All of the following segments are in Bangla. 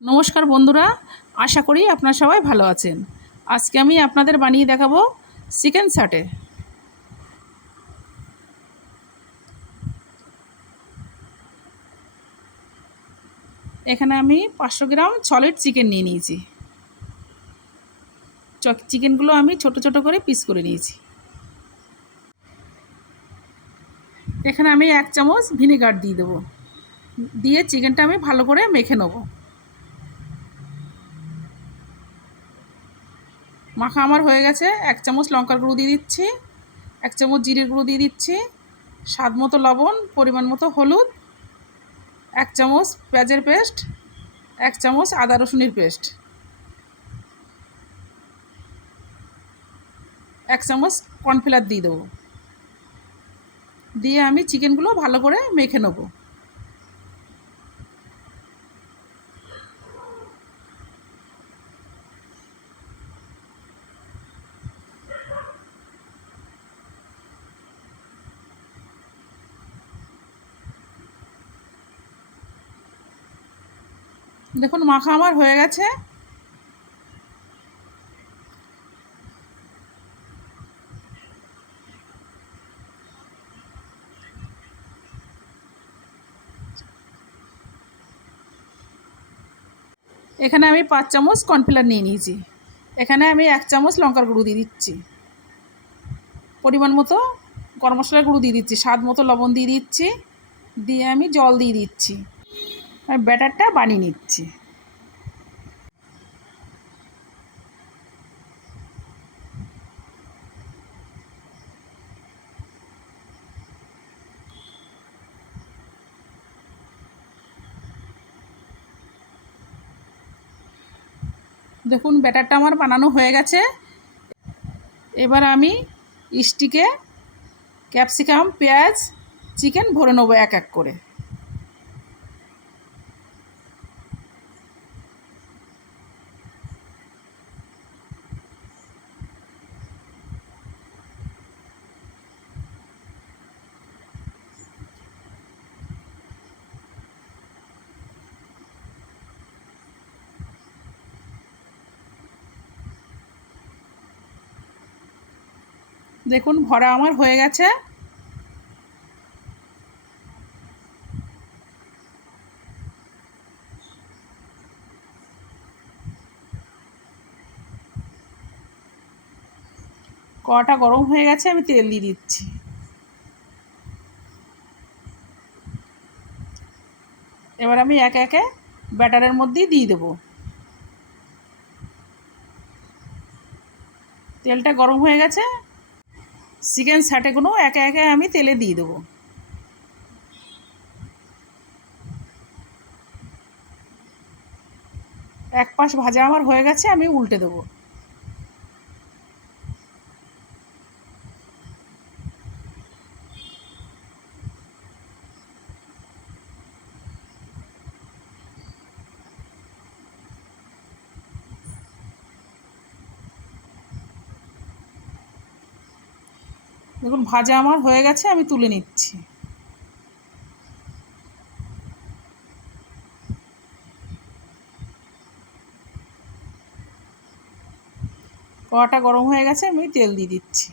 নমস্কার বন্ধুরা, আশা করি আপনারা সবাই ভালো আছেন। আজকে আমি আপনাদের বানিয়ে দেখাবো চিকেন সাটে। এখানে আমি 500 গ্রাম সলিড চিকেন নিয়ে নিয়েছি। চিকেনগুলো আমি ছোট ছোট করে পিস করে নিয়েছি। এখানে আমি 1 চামচ ভিনেগার দিয়ে দেবো, দিয়ে চিকেনটা আমি ভালো করে মেখে নেব। মাখা আমার হয়ে গেছে। 1 চামচ লঙ্কার গুঁড়ো দিয়ে দিচ্ছি, 1 চামচ জিরের গুঁড়ো দিয়ে দিচ্ছি, স্বাদ মতো লবণ, পরিমাণ মতো হলুদ, 1 চামচ পেঁয়াজের পেস্ট, 1 চামচ আদা রসুনের পেস্ট, 1 চামচ কর্নফ্লাওয়ার দিয়ে দেবো। দিয়ে আমি চিকেনগুলো ভালো করে মেখে নেব। দেখুন মাখা আমার হয়ে গেছে। এখানে আমি 5 চামচ কর্নফ্লাওয়ার নিয়ে নিয়েছি। এখানে আমি 1 চামচ লঙ্কার গুঁড়ো দিয়ে দিচ্ছি, পরিমাণ মতো গরম মশলার গুঁড়ো দিয়ে দিচ্ছি, স্বাদ মতো লবণ দিয়ে দিচ্ছি, দিয়ে আমি জল দিয়ে দিচ্ছি। আমি ব্যাটারটা বানিয়ে নিচ্ছি। দেখুন ব্যাটারটা আমার বানানো হয়ে গেছে। এবার আমি স্টিকে ক্যাপসিকাম, পেঁয়াজ, চিকেন ভরে নেবো এক এক করে। দেখুন ভরা আমার হয়ে গেছে। কড়াটা গরম হয়ে গেছে, আমি তেল দিয়ে দিচ্ছি। এবার আমি একে একে ব্যাটারের মধ্যেই দিয়ে দেবো। তেলটা গরম হয়ে গেছে, চিকেন স্যাটেগুলো একে একে আমি তেলে দিয়ে দেবো। এক পাশ ভাজা আমার হয়ে গেছে, আমি উল্টে দেবো। দেখুন ভাজা আমার হয়ে গেছে, আমি তুলে নিচ্ছি। কড়াটা গরম হয়ে গেছে, আমি তেল দিয়ে দিচ্ছি।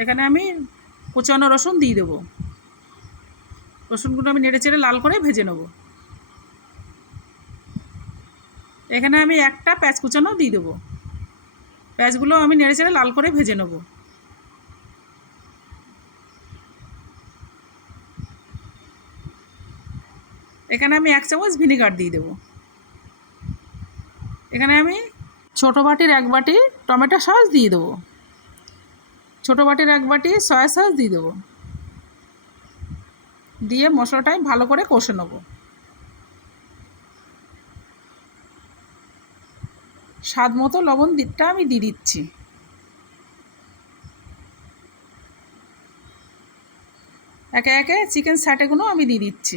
এখানে আমি কুচানো রসুন দিয়ে দেবো। রসুনগুলো আমি নেড়ে চেড়ে লাল করে ভেজে নেব। এখানে আমি একটা পেঁয়াজ কুচানো দিয়ে দেবো। পেঁয়াজগুলো আমি নেড়ে চেড়ে লাল করে ভেজে নেব। এখানে আমি 1 চামচ ভিনেগার দিয়ে দেবো। এখানে আমি ছোটো বাটির 1 বাটি টমেটো সস দিয়ে দেবো। ছোটো বাটির 1 বাটি সয়া সস দিয়ে দেবো। দিয়ে মশলাটাই ভালো করে কষে নেব। স্বাদ মতো লবণ দিকটা আমি দিয়ে দিচ্ছি। একে একে চিকেন স্যাটেগুলো আমি দিয়ে দিচ্ছি।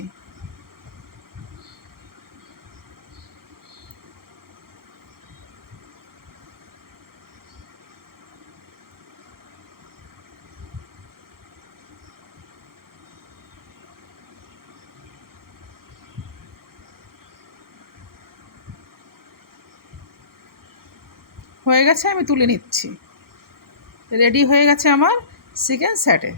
হয়ে গেছে, আমি তুলে নিচ্ছি। রেডি হয়ে গেছে আমার চিকেন স্যাটে।